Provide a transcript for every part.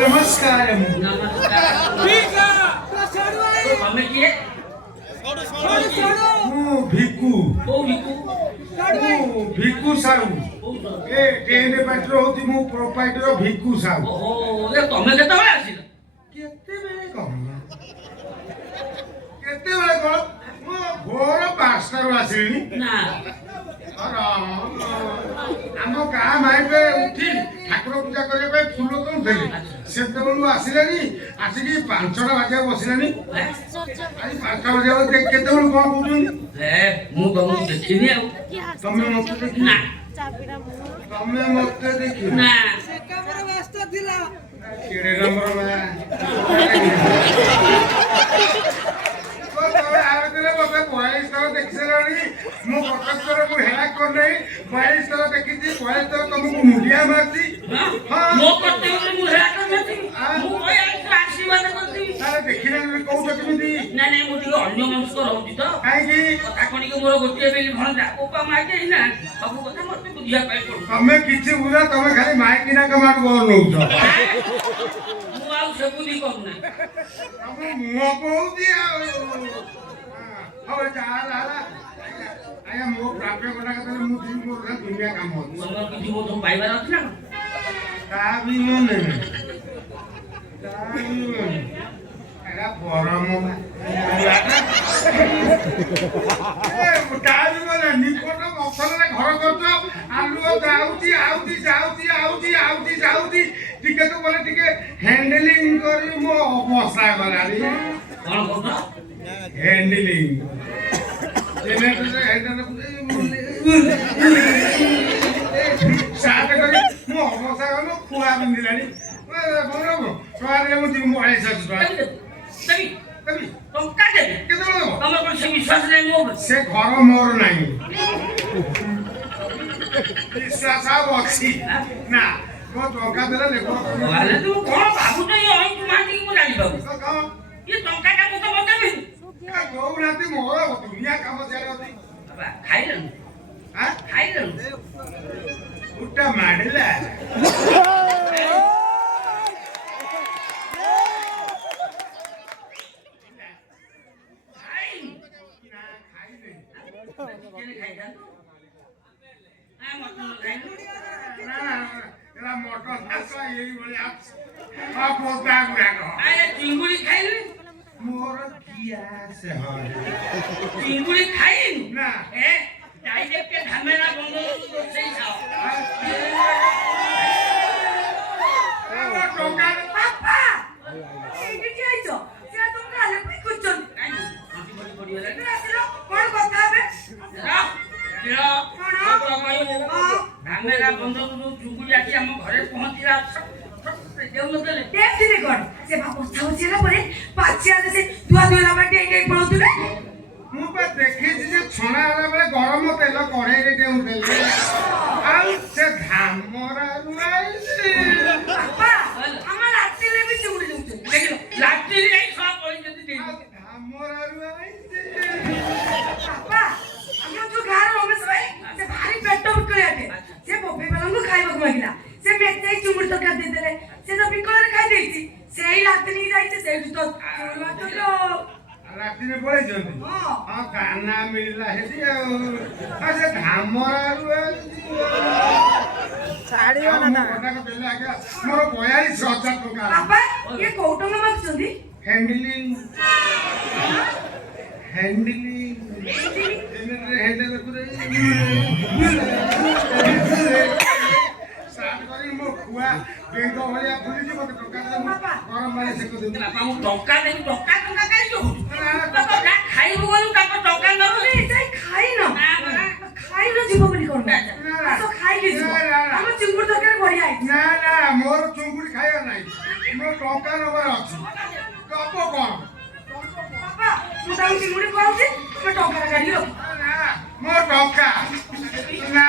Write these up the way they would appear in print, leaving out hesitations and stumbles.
नमस्कार તમે કે હું ભીકુ બહુ વીકુ હું ભીકુ સાહુ એ ટ્રેન પાત્ર હોતી ମୁଁ ପ୍ରୋପାଇଟର ଭୀକୁ ସାହୁ ଓହୋ ଏ ତମେ କେତେବେଳେ ଆସିଲ କେତେବେଳେ କଣ କେତେବେଳେ କଣ ମୁଁ ଭୋର 5ଟାରୁ ଆସିଲିଣି ନା ଆମ ଗାଁ ମାଇପେ ଉଠି ଠାକୁର ପୂଜା କରିବା ପାଇଁ ଫୁଲ ତୋଳୁଥିଲେ ସେତେବେଳୁ ଆସିଲେଣି ଆସିକି 5ଟା ବାଜିବାକୁ ବସିଲେଣି ଆଜି 5ଟା ବାଜିବାକୁ କେତେବେଳୁ କଣ କହୁଛନ୍ତି ମୁଁ ତମକୁ ଦେଖିନି ଆଉ ତମେ ମତେ ଦେଖିନ ନା ତମେ ମତେ ଦେଖିନ ନା କେଡ଼େ ନମ୍ବର ମା ମତେ 42 ଥର ଦେଖି ସାରିଲାଣି ମୁଁ 50 ଥର ମୁଁ ହେଳା କରିନେଇ 42 ଥର ଦେଖିଛି 42 ଥର ତମକୁ ମୁଣ୍ଡିଆ ମାରିଛି ମୋ କର୍ତ୍ତବ୍ୟରେ ମୁଁ ହେଳା କରିନଥିଲି ମୁଁ ଆଶୀର୍ବାଦ କରିଥିଲି ଆରେ ଦେଖିଲେ କହୁଛ କେମିତି ନାଇଁ ନାଇଁ ମୁଁ ଟିକେ ଅନ୍ୟ ମନସ୍କ ରହୁଛି ତ କାହିଁକି କଥା କଣିକ ମୋର ଗୋଟିଏ ବେଲି ଭଣଜା ବୋପା ମା କେହି ନା ସବୁ କଥା ମତେ ବୁଝିବା ପାଇଁ ପଡୁଛି ତମେ କିଛି ବୁଝ ତମେ ଖାଲି ମାଇକିନା କମାଟ ବଲ ନଉଛ ମୁଁ ଆଉ ସେବୁନି କରୁନାହିଁ ତମ ମୁହଁ କହୁଛି ଆଉ ହଉ ଚାଲ ଆଜ୍ଞା ମୋ ପ୍ରାପ୍ୟ କଥା କଥା ମୁଁ ଯିବି ମୋର ଦୁନିଆ କାମ ଅଛି ତମର କିଛି ମୋ ସବୁ ପାଇବାର ଅଛି ନା ତା ବି ମନେ ଏଟା ଗରମ ତା ବି ମନେ ନିକଟ ମଫସଲରେ ଘର କରୁଛ ଆଲୁଅ ଯାଉଛି ଆଉଛି ଯାଉଛି ଆଉଛି ଆଉଛି ଯାଉଛି ଟିକେ ତ ବୋଲେ ଟିକେ ହ୍ୟାଣ୍ଡେଲିଂ କରି ମୋ ଅବସ୍ଥା ଗଲାଣି କଣ କରୁଛ ହ୍ୟାଣ୍ଡେଲିଂ ସାତ କରି ମୁଁ ଅବସ୍ଥା ଗଲୁ ଖୁଆ ପିନ୍ଧିଲାଣି ମୁଁ ଯିବି ମୁଁ 42 ଟଙ୍କା ଟଙ୍କା ଦେବି କେତେବେଳେ ଦେବ ତମର କଣ ସେ ବିଶ୍ୱାସ ନାହିଁ ମୋ ଉପରେ ସେ ଘର ମୋର ନାହିଁ ବିଶ୍ୱାସ ଆଉ ଅଛି ନା ମୋ ଟଙ୍କା ଦେଲେ ହେଲେ ତୁ କଣ ଭାବୁଛ ଇଏ ଅଇଁଠୁ ମାଟିକି ମୁଁ ଜାଣିପାରୁନି ଇଏ ଟଙ୍କାଟା ମୁଁ ତ ମତେ ଦେବି କହୁନାହାନ୍ତି ମୋର ଦୁନିଆ କାମ ସିଆଡ଼େ ଅଛି ଖାଇଲେଣି ଖାଇଲେଣି ଉଟା ମାଡ଼ିଲା ଚିଙ୍ଗୁଡ଼ି ଖାଇଲି ମୋର ଗ୍ୟାସ হয় ଚିଙ୍ଗୁଡ଼ି ଖାଇନି ନା ଏ ডাইরেক্ট ঝামেলা বন্ধ সেই খাও ଟଙ୍କା বাবা এইটা কি হইছো সেটা তোমরা আলে কই করছন আসলো কোন কথা হবে ঝামেলা বন্ধ চুগুলি আছি ଆମ ଘରେ ପହଞ୍ଚିଲା ଦେଉନଥିଲେ দেখছিলি কোন সে বাবা বসাউছিলা পরে পাচিয়াতে সে দুয়া দুয়া লাবা টেই টেই পড়ুতলে ମୁଁ ପା ଦେଖିଛି ଯେ ଛଣା ହେଲା ବେଳେ ଗରମ ତେଲ କଢେଇରେ ଦେଉଥିଲେ ଆଉ ସେ ଧାମରାରୁ ଆଇଛି বাবা আমার রাত্রিলে বি চুগুলি দউছে ଦେଖିଲ ଲାଟିରେ ଏଇ ସବ ପଡ଼ିଛନ୍ତି ଦେଇ ଧାମରାରୁ ଆଇଛି বাবা আমার তো গার রমেশ ভাই সে ভারী পেট বিকলে আছে সে বফে বালাঙ্গু খাইବାକୁ মাগিলা সে মেটাই চুমুড়ি তরকারি দেই দেলে সে তো বিকলে খাই ଦେଇଛି সেই রাত্রি যাইছে সেইটু তো চুলমা চলো ରାତିରେ ପଳେଇଛନ୍ତି ହଁ କାନା ମିଳିଲା ସେଠି ଆଉ ସେ ଧାମରାରୁ ଛାଡ଼ିବ ନା ଦେଲେ ଆଜ୍ଞା ମୋର 42,000 ଟଙ୍କା ବାପା ଏ କୋଉ ଟଙ୍କା ମାଗୁଛନ୍ତି ହ୍ୟାଣ୍ଡଲିଂ ସାର୍ଟ କରି ମୋ ଖୁଆ ବେଙ୍ଗ ଭଳିଆ ବୁଲିଛି ମତେ ଟଙ୍କା ଗରମ ପାଣି ସେକ ଦେବି ବାପାଙ୍କୁ ଟଙ୍କା ଦେବି ଟଙ୍କା ଟଙ୍କା କାହିଁ କହୁଛୁ ବାପା ଯାହା ଖାଇବୁ ଗଲୁ ତାଙ୍କ ଟଙ୍କା ନବୁ যাই খাই না খাই না জীব বলি কোন তো খাই কি জীব আমার চিঙ্গুড়ি তরকারি বড়িয়া আইছে ନା ନା ମୋର ଚୁଙ୍ଗୁଡ଼ି ଖାଇବା ନାହିଁ ମୋର ଟଙ୍କା ନେବାର ଅଛି ଦବ କଣ বাবা মু তাও চিঙ্গুড়ি খাওছি তুমি টঙ্কা কাটিও ନା ମୋ ଟଙ୍କା ନା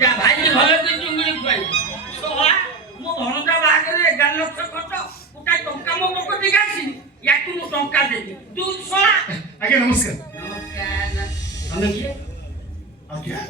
যা ভাই ভালো করে চিঙ্গুড়ি খুয়াই সোহা ମୋ ଭଣଜା ବାହାଘରରେ 11 ଲକ୍ଷ ଖର୍ଚ୍ଚ ଗୋଟାଏ ଟଙ୍କା ମୋ ପକେଟ ଟିକେ ଆସିନି ୟାକୁ ମୁଁ ଟଙ୍କା ଦେବି ତୁ ଶଳା ଆଜ୍ଞା ନମସ୍କାର ନମସ୍କାର ତମେ କିଏ ଆଜ୍ଞା